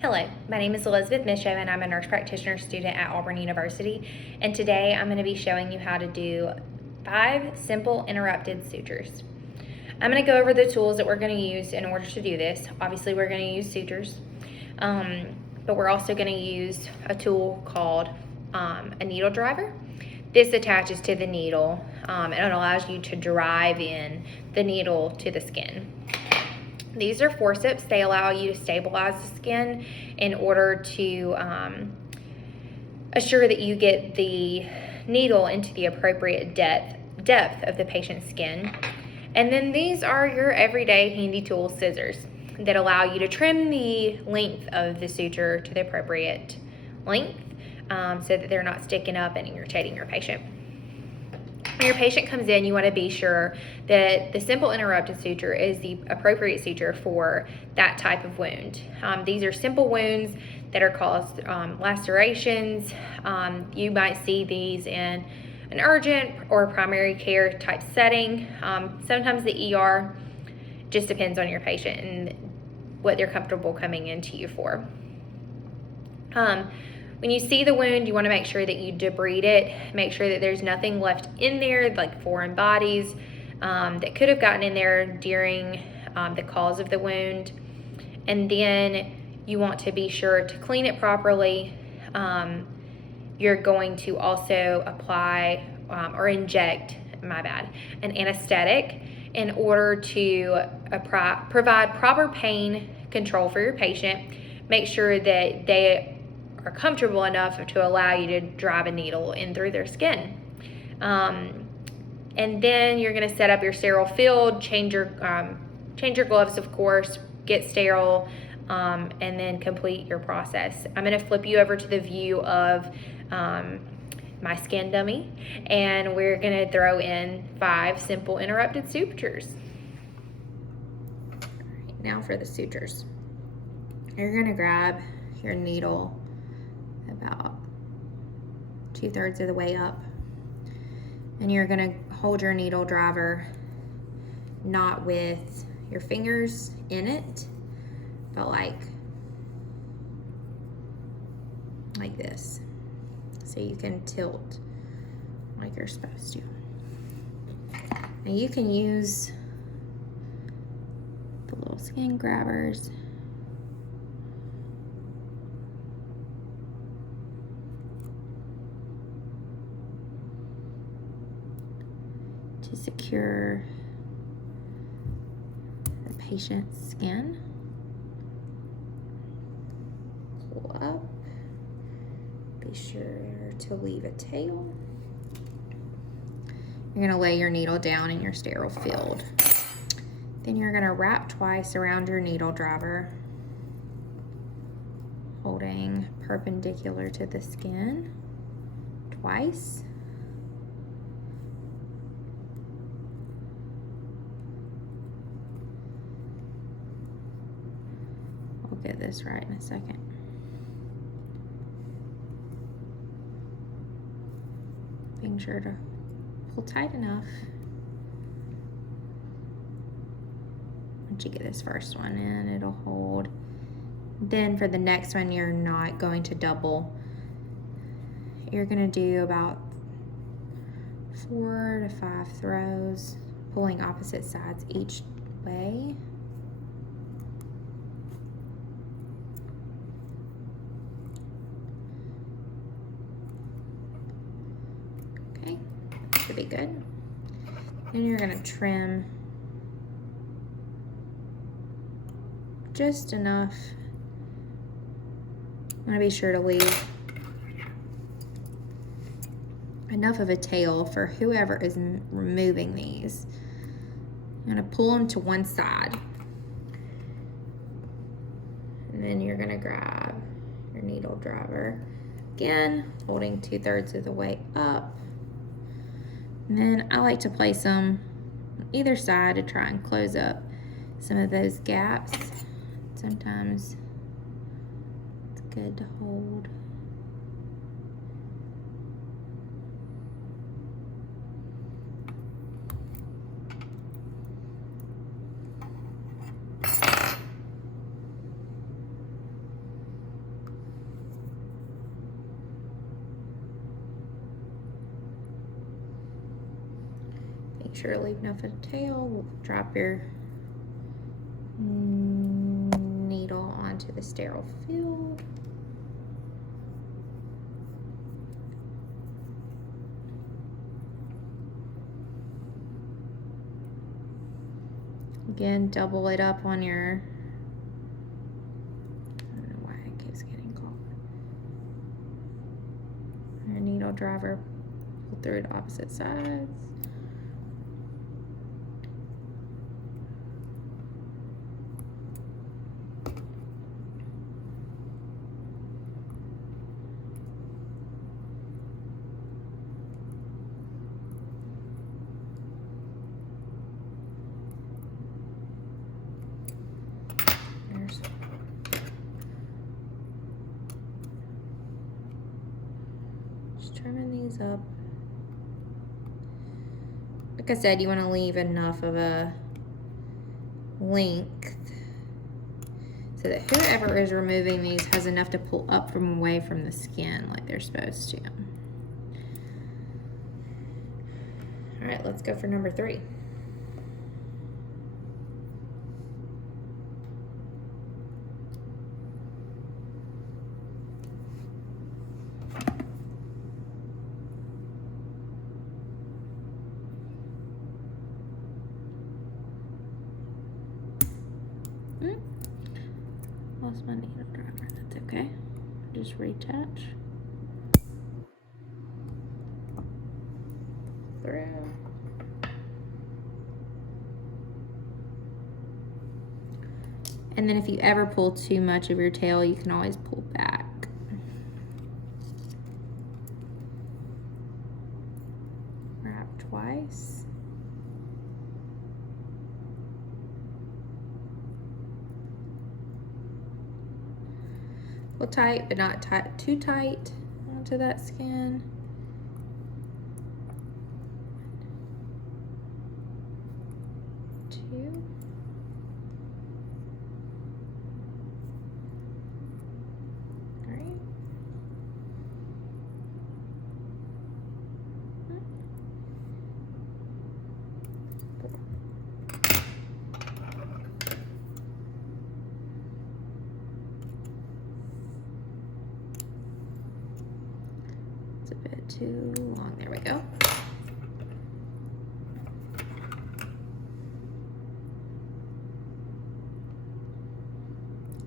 Hello, my name is Elizabeth Mishoe and I'm a nurse practitioner student at Auburn University, and today I'm going to be showing you how to do 5 simple interrupted sutures. I'm going to go over the tools that we're going to use in order to do this. Obviously we're going to use sutures, but we're also going to use a tool called a needle driver. This attaches to the needle and it allows you to drive in the needle to the skin. These are forceps. They allow you to stabilize the skin in order to assure that you get the needle into the appropriate depth of the patient's skin. And then these are your everyday handy tool scissors that allow you to trim the length of the suture to the appropriate length so that they're not sticking up and irritating your patient. When your patient comes in, you want to be sure that the simple interrupted suture is the appropriate suture for that type of wound. These are simple wounds that are caused lacerations. You might see these in an urgent or primary care type setting. Sometimes the ER, just depends on your patient and what they're comfortable coming into you for. When you see the wound, you want to make sure that you debride it. Make sure that there's nothing left in there, like foreign bodies that could have gotten in there during the cause of the wound. And then you want to be sure to clean it properly. You're going to also apply or inject, an anesthetic in order to provide proper pain control for your patient. Make sure that they are comfortable enough to allow you to drive a needle in through their skin. And then you're going to set up your sterile field, change your gloves, of course, get sterile, and then complete your process. I'm going to flip you over to the view of my skin dummy, and we're going to throw in 5 simple interrupted sutures. All right, now for the sutures. You're going to grab your needle about 2/3 of the way up, and you're going to hold your needle driver not with your fingers in it, but like this, so you can tilt like you're supposed to. Now you can use the little skin grabbers to secure the patient's skin. Pull up. Be sure to leave a tail. You're going to lay your needle down in your sterile field. Then you're going to wrap twice around your needle driver, holding perpendicular to the skin twice. We'll get this right in a second. Being sure to pull tight enough. Once you get this first one in, it'll hold. Then for the next one, you're not going to double. You're going to do about 4 to 5 throws, pulling opposite sides each way. Okay, that should be good. Then you're going to trim just enough. I'm going to be sure to leave enough of a tail for whoever is removing these. I'm going to pull them to one side. And then you're going to grab your needle driver. Again, holding 2/3 of the way up. And then I like to place them on either side to try and close up some of those gaps. Sometimes it's good to hold. Make sure to leave enough of the tail. Drop your needle onto the sterile field. Again, double it up on your, I don't know why it keeps getting caught. Your needle driver, pull through the opposite sides. Just trimming these up. Like I said, you want to leave enough of a length so that whoever is removing these has enough to pull up from away from the skin like they're supposed to. All right, let's go for number 3. Lost my needle driver, that's okay. Just retouch. Through. And then if you ever pull too much of your tail, you can always pull back. Wrap twice. Pull tight, but not tight, too tight onto that skin. Two. Great. It's a bit too long. There we go.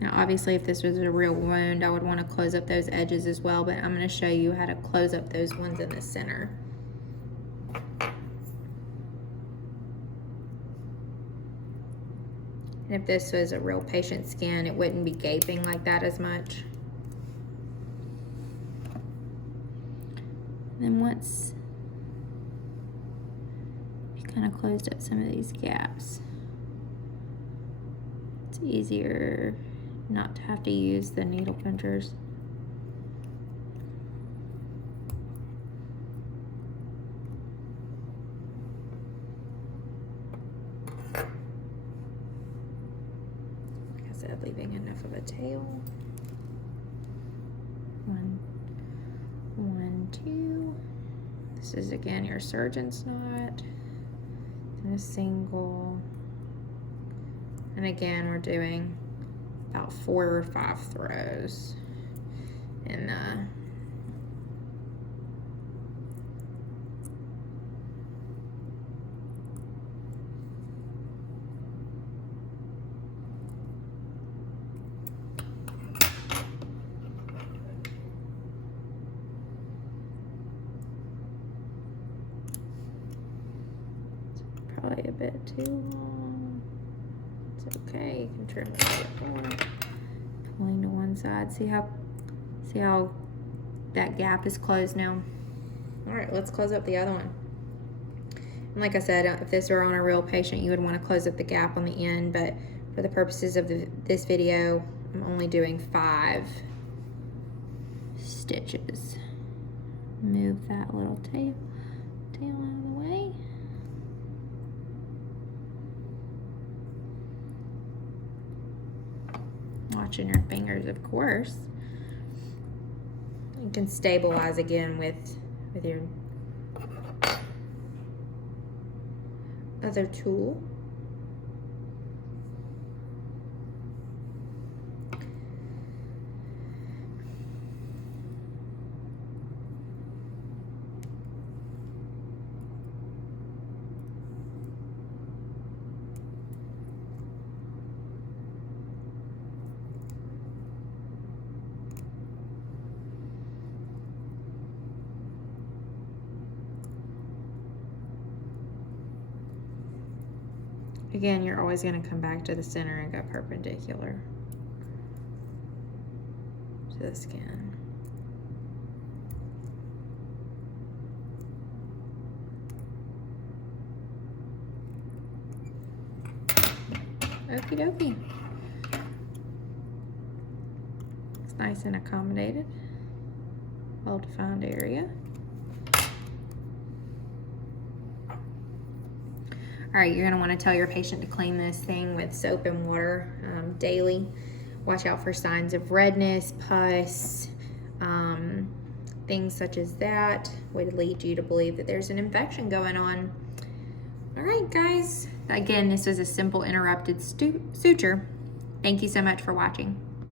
Now, obviously, if this was a real wound, I would want to close up those edges as well, but I'm going to show you how to close up those ones in the center. And if this was a real patient skin, it wouldn't be gaping like that as much. And then once you kind of closed up some of these gaps, it's easier not to have to use the needle punchers. Like I said, leaving enough of a tail. 1, 1, 2. This is again your surgeon's knot. And a single. And again, we're doing about 4 or 5 throws in the probably a bit too long. It's okay, you can trim it a bit more. Pulling to one side. See how that gap is closed now? All right, let's close up the other one. And like I said, if this were on a real patient, you would want to close up the gap on the end, but for the purposes of this video, I'm only doing 5 stitches. Move that little tail out of the way. Watching your fingers, of course. You can stabilize again with your other tool. Again, you're always going to come back to the center and go perpendicular to the skin. Okie dokie. It's nice and accommodated. Well-defined area. All right, you're gonna wanna tell your patient to clean this thing with soap and water daily. Watch out for signs of redness, pus, things such as that would lead you to believe that there's an infection going on. All right, guys. Again, this was a simple interrupted suture. Thank you so much for watching.